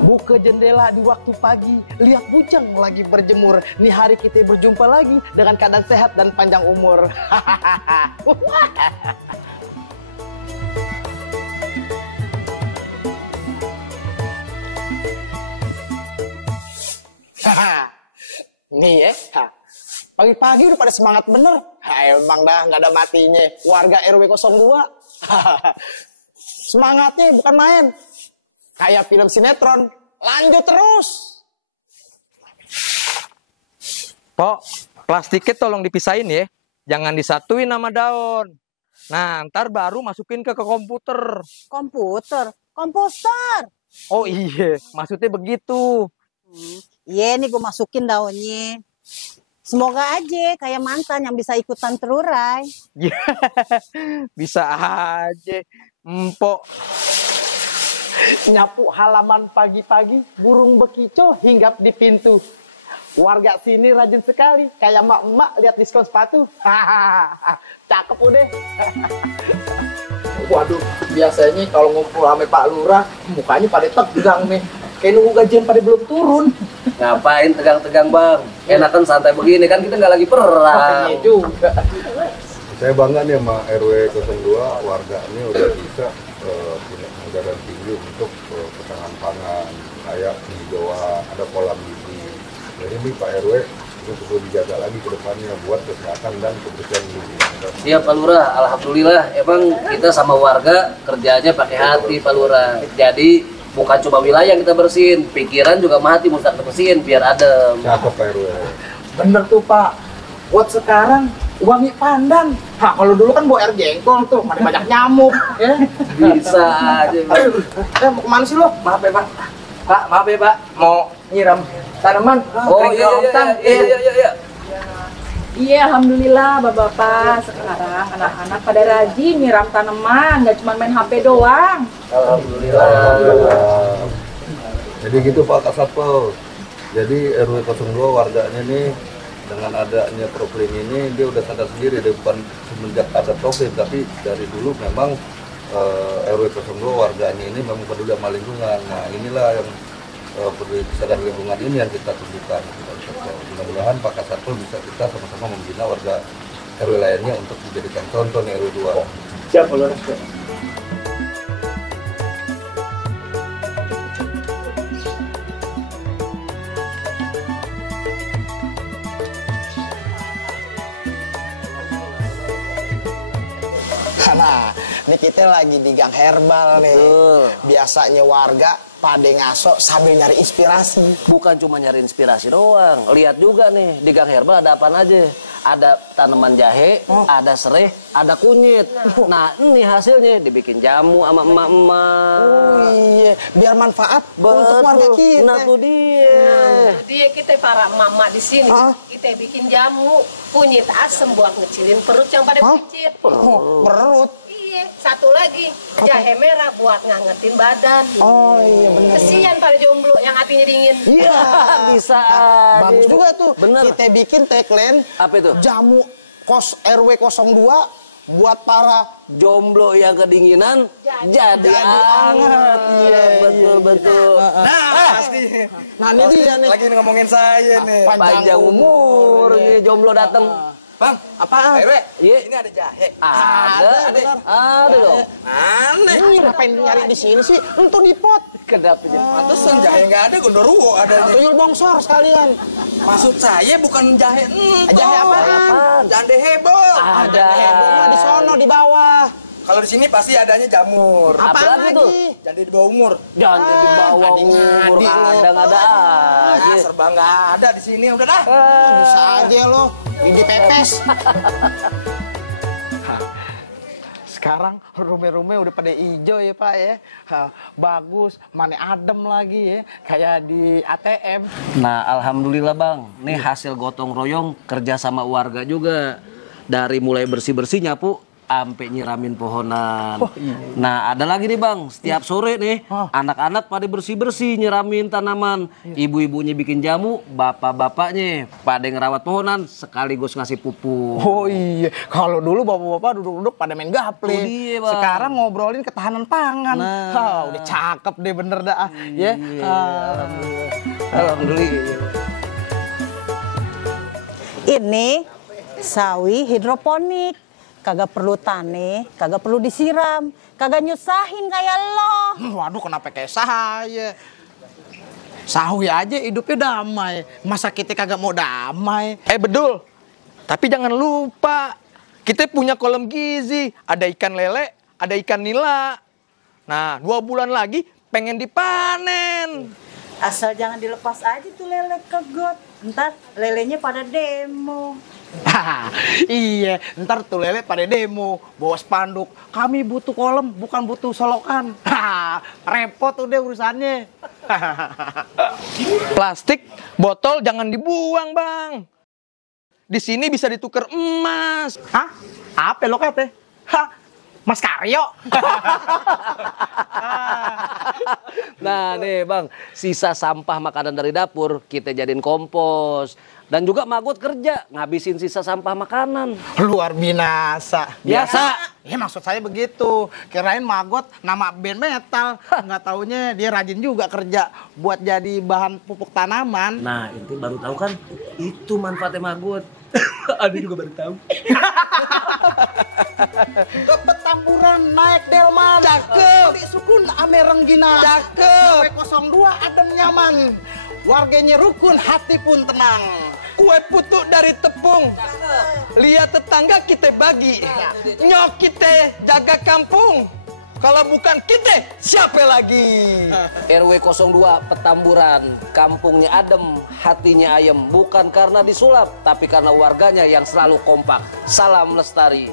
Buka jendela di waktu pagi, lihat bujang lagi berjemur. Nih hari kita berjumpa lagi dengan keadaan sehat dan panjang umur. Nih ya, pagi-pagi udah pada semangat bener. Emang dah nggak ada matinya warga RW 02. Semangatnya bukan main. Kayak film sinetron, lanjut terus. Pok, plastiknya tolong dipisahin ya. Jangan disatuin sama daun. Nah, ntar baru masukin ke komputer. Komputer? Komposter? Oh iya, maksudnya begitu. Iya nih gue masukin daunnya. Semoga aja kayak mantan yang bisa ikutan terurai. Bisa aja. Empok. Nyapu halaman pagi-pagi, burung bekicau hinggap di pintu. Warga sini rajin sekali, kayak emak-emak lihat diskon sepatu. Cakep udah. Waduh, biasanya kalau ngumpul sama Pak Lurah, mukanya pada tegang nih. Kayak nunggu gajian pada belum turun. Ngapain tegang-tegang bang? Enakan santai begini kan kita nggak lagi perang. Iya juga. Saya bangga nih sama RW 02, warga ini udah bisa punya kesadaran tinggi untuk ketahanan pangan, kayak hijauan, ada kolam gizi. Jadi ini Pak RW itu perlu dijaga lagi ke depannya buat kesehatan dan kebersihan lingkungan. Siap Pak Lurah, alhamdulillah emang kita sama warga kerjanya pakai hati Pak Lurah. Jadi bukan cuma wilayah yang kita bersihin, pikiran juga mati mesti kita bersihin biar adem. Cakep Pak RW. Bener tuh Pak. Buat sekarang wangi pandan. Nah, kalau dulu kan bawa air jengkol tuh, mana banyak nyamuk, ya. Bisa aja. Bang. Mau kemana sih lo? Maaf ya, Pak. Pak, maaf ya, Pak. Mau nyiram tanaman. Oh iya. Iya, alhamdulillah bapak-bapak sekarang anak-anak pada rajin nyiram tanaman, nggak cuma main HP doang. Alhamdulillah. Jadi gitu Pak Kasatpol. Jadi RW 02 warganya nih dengan adanya Proklim ini dia udah sadar sendiri, dia bukan semenjak ada Proklim, tapi dari dulu memang RW 02 warganya ini memang peduli sama lingkungan. Nah inilah yang peduli kesadaran lingkungan ini yang kita tunjukkan. Mudah-mudahan Pak Kasatpol bisa kita sama-sama membina warga RW lainnya untuk dijadikan contoh nih RW 2. Siap, Lurah. Nah, ini kita lagi di Gang Herbal nih. Biasanya warga pada ngaso sambil nyari inspirasi. Bukan cuma nyari inspirasi doang. Lihat juga nih di Gang Herbal ada apaan aja. Ada tanaman jahe, ada serai, ada kunyit. Nah ini hasilnya dibikin jamu sama emak-emak. Oh iya, biar manfaat untuk warga kita. Nah tuh dia. Dia kita para mama di sini, kita bikin jamu kunyit asem buat ngecilin perut yang pada picit. Perut. Iya, satu lagi jahe merah buat ngangetin badan. Oh iya benar. Kesian pada jomblo yang hatinya dingin. Iya, Bisa. bagus juga tuh. Bener. Kita bikin tagline Apa itu? jamu RW 02 buat para Jomblo yang kedinginan jadi anget. Iya, betul. Nah ini dia nih. Lagi ngomongin saya nih. Panjang umur nih jomblo datang. Bang, Apaan? RW, Iya. ini ada jahe. Ada dong. Aneh. Ini ngapain nyari di sini sih? Untuk di pot. Kedap aja. Pantesan jahe nggak ada, gondoruo adanya. Tuyul bongsor sekalian. Maksud saya bukan jahe Jahe apaan? Jande heboh. Ada. Hebohnya di sono di bawah. Kalau di sini pasti adanya jamur. Apaan lagi tuh? Jande di bawah umur. Jangan di bawah umur, kadang ada aja. Serba nggak ada di sini, udah dah. Bisa aja lo. Ini pepes. Sekarang rumah-rumah udah pada hijau ya Pak ya. Bagus, mana adem lagi ya. Kayak di ATM. Nah, alhamdulillah Bang. Nih hasil gotong royong kerja sama warga juga. Dari mulai bersih-bersih nyapu ampe nyiramin pohonan. Nah, ada lagi nih Bang, setiap sore nih anak-anak pada bersih-bersih nyiramin tanaman. Ibu-ibunya bikin jamu, bapak-bapaknya pada ngerawat pohonan sekaligus ngasih pupuk. Oh iya, kalau dulu bapak-bapak duduk-duduk pada main gaple. Oh, iya, Bang. Sekarang ngobrolin ketahanan pangan. Nah. Udah cakep deh bener dah. Ya. Alhamdulillah. Ini sawi hidroponik. Kagak perlu tane, kagak perlu disiram, kagak nyusahin kayak lo. Waduh, kenapa kayak saya? Sawi aja hidupnya damai. Masa kita kagak mau damai? Bedul. Tapi jangan lupa, kita punya kolam gizi. Ada ikan lele, ada ikan nila. Nah, 2 bulan lagi pengen dipanen. Asal jangan dilepas aja tuh lele ke got. Ntar lelenya pada demo. Iya, ntar tuh lele pada demo, bawa spanduk. Kami butuh kolam, bukan butuh solokan. Repot udah urusannya. Plastik, botol jangan dibuang, Bang. Di sini bisa ditukar emas. Hah? Apa lo kata? Mas Karyo. Nah nih Bang, sisa sampah makanan dari dapur kita jadiin kompos. Dan juga Magot kerja ngabisin sisa sampah makanan. Luar binasa. Biasa. Ya maksud saya begitu. Kirain Magot nama band metal. Nggak taunya dia rajin juga kerja buat jadi bahan pupuk tanaman. Nah itu baru tahu kan, itu manfaatnya Magot. Ada juga baru tahu. Ke Petamburan naik delman. Cakep. Di Sukun ame Renggina. Cakep. W02 adem nyaman. Warganya rukun, hati pun tenang. Kue putu dari tepung. Lihat tetangga kita bagi. Nyok kita jaga kampung. Kalau bukan kita, siapa lagi? RW 02 Petamburan, kampungnya adem, hatinya ayem. Bukan karena disulap, tapi karena warganya yang selalu kompak. Salam lestari.